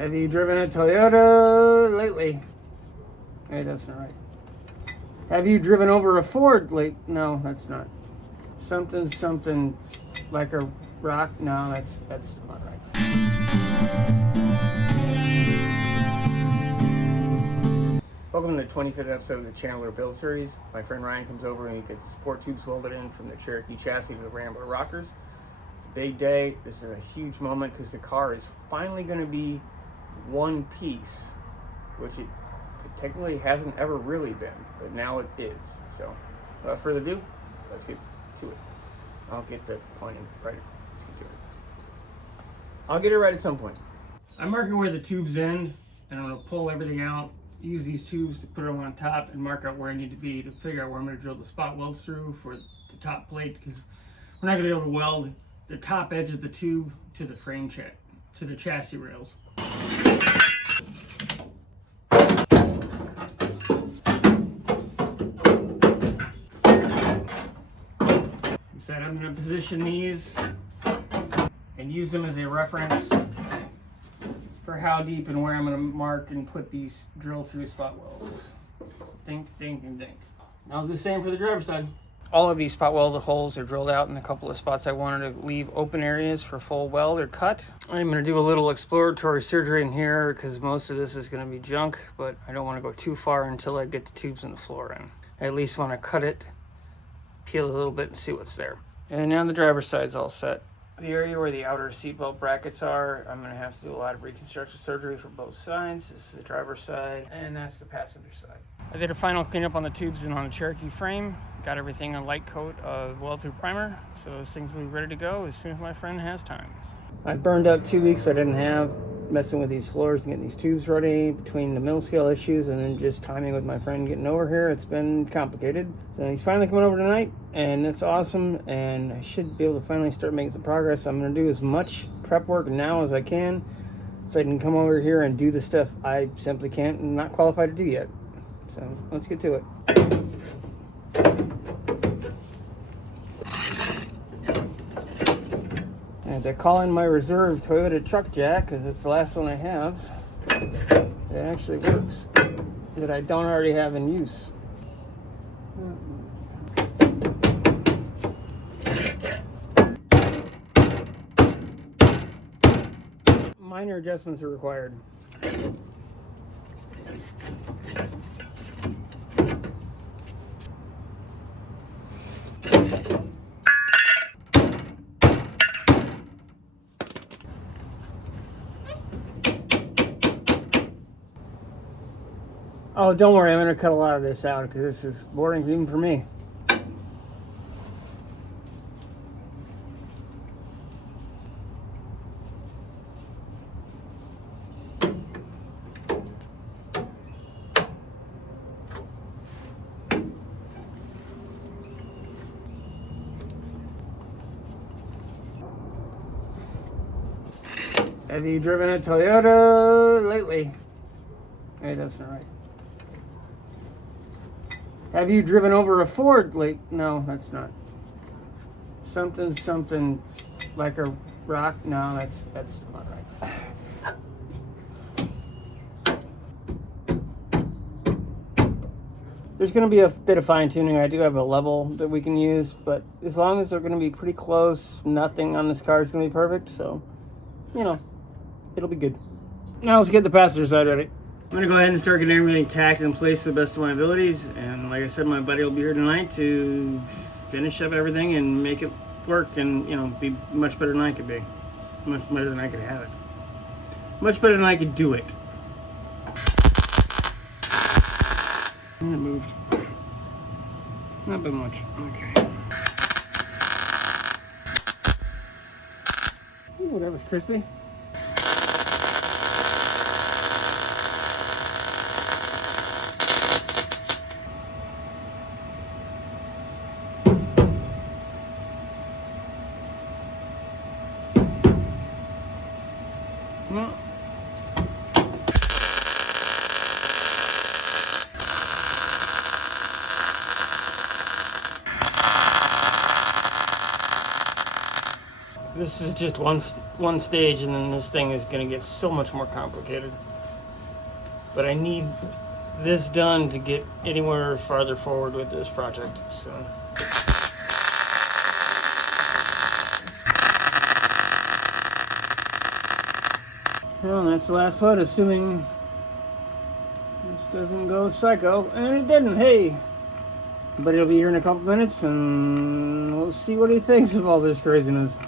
Have you driven a Toyota lately? Hey, that's not right. Have you driven over a Ford late? No, that's not. Something like a rock? No, that's still not right. Welcome to the 25th episode of the Chambler build series. My friend Ryan comes over and he gets support tubes welded in from the Cherokee chassis to the Rambler rockers. It's a big day. This is a huge moment because the car is finally going to be one piece, which it technically hasn't ever really been, but now it is. So without further ado, let's get to it. I'll get the pointing right. Let's get to it. I'll get it right at some point. I'm marking where the tubes end, and I'm going to pull everything out, use these tubes to put them on top and mark out where I need to be to figure out where I'm going to drill the spot welds through for the top plate, because we're not going to be able to weld the top edge of the tube to the frame to the chassis rails. Instead, I'm going to position these and use them as a reference for how deep and where I'm going to mark and put these drill through spot welds. Dink, dink, and dink. Now I'll do the same for the driver's side. All of these spot weld holes are drilled out in a couple of spots I wanted to leave open areas for full weld or cut. I'm going to do a little exploratory surgery in here because most of this is going to be junk, but I don't want to go too far until I get the tubes in the floor in. I at least want to cut it, peel a little bit, and see what's there. And now the driver's side's all set. The area where the outer seatbelt brackets are, I'm going to have to do a lot of reconstructive surgery for both sides. This is the driver's side, and that's the passenger side. I did a final cleanup on the tubes and on the Cherokee frame. Got everything a light coat of weld-through primer, so those things will be ready to go as soon as my friend has time. I burned out 2 weeks I didn't have messing with these floors and getting these tubes ready between the middle scale issues and then just timing with my friend getting over here. It's been complicated. So he's finally coming over tonight, and it's awesome, and I should be able to finally start making some progress. I'm going to do as much prep work now as I can so I can come over here and do the stuff I simply can't and not qualified to do yet. So let's get to it. I had to call in my reserve Toyota truck jack because it's the last one I have. It actually works, that I don't already have in use. Minor adjustments are required. Oh, don't worry, I'm going to cut a lot of this out because this is boring even for me. Have you driven a Toyota lately? Hey, that's not right. Have you driven over a Ford late? No, that's not. Something like a rock? No, that's still not right. There's going to be a bit of fine tuning. I do have a level that we can use, but as long as they're going to be pretty close, nothing on this car is going to be perfect. So, you know, it'll be good. Now let's get the passenger side ready. I'm going to go ahead and start getting everything tacked in place to the best of my abilities. And like I said, my buddy will be here tonight to finish up everything and make it work and, you know, be much better than I could be. Much better than I could have it. Much better than I could do it. And it moved. Not by much. Okay. Ooh, that was crispy. Well, This is just one stage, and then this thing is going to get so much more complicated. But I need this done to get anywhere farther forward with this project. So. Well, that's the last one, assuming this doesn't go psycho, and it didn't. Hey, but he'll be here in a couple minutes, and we'll see what he thinks of all this craziness.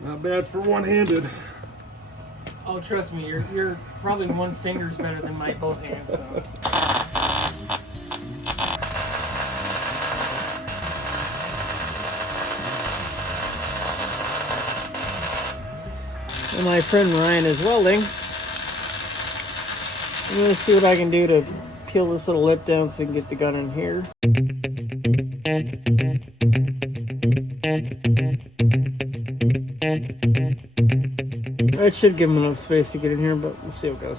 Not bad for one-handed. Oh, trust me, you're probably one finger's better than my both hands. So. And my friend Ryan is welding. I'm gonna see what I can do to peel this little lip down so we can get the gun in here. That should give him enough space to get in here, but we'll see how it goes.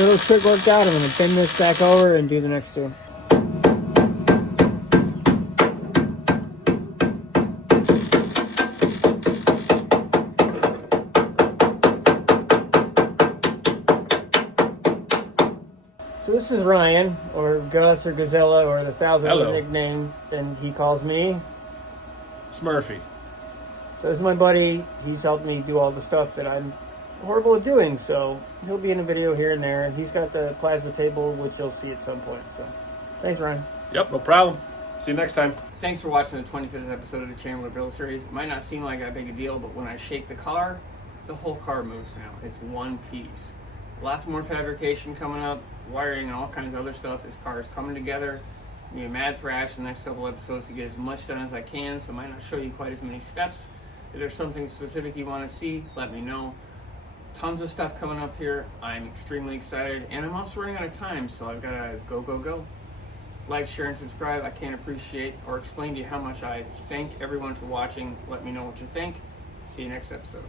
Little trick worked out. I'm going to bend this back over and do the next two. So this is Ryan, or Gus, or Gazella, or the 1,000 nickname, and he calls me Smurfy. So this is my buddy. He's helped me do all the stuff that I'm horrible at doing, so he'll be in a video here and there. He's got the plasma table, which you'll see at some point. So thanks, Ryan. Yep, no problem. See you next time. Thanks for watching the 25th episode of the Chambler build series. It might not seem like that big a deal, but when I shake the car, the whole car moves now. It's one piece. Lots more fabrication coming up, wiring and all kinds of other stuff. This car is coming together. I'm going to be mad thrash the next couple episodes to get as much done as I can, so I might not show you quite as many steps. If there's something specific you want to see, let me know. tons of stuff coming up here. I'm extremely excited, and I'm also running out of time, so I've got to go. Like, share, and subscribe. I can't appreciate or explain to you how much I thank everyone for watching. Let me know what you think. See you next episode.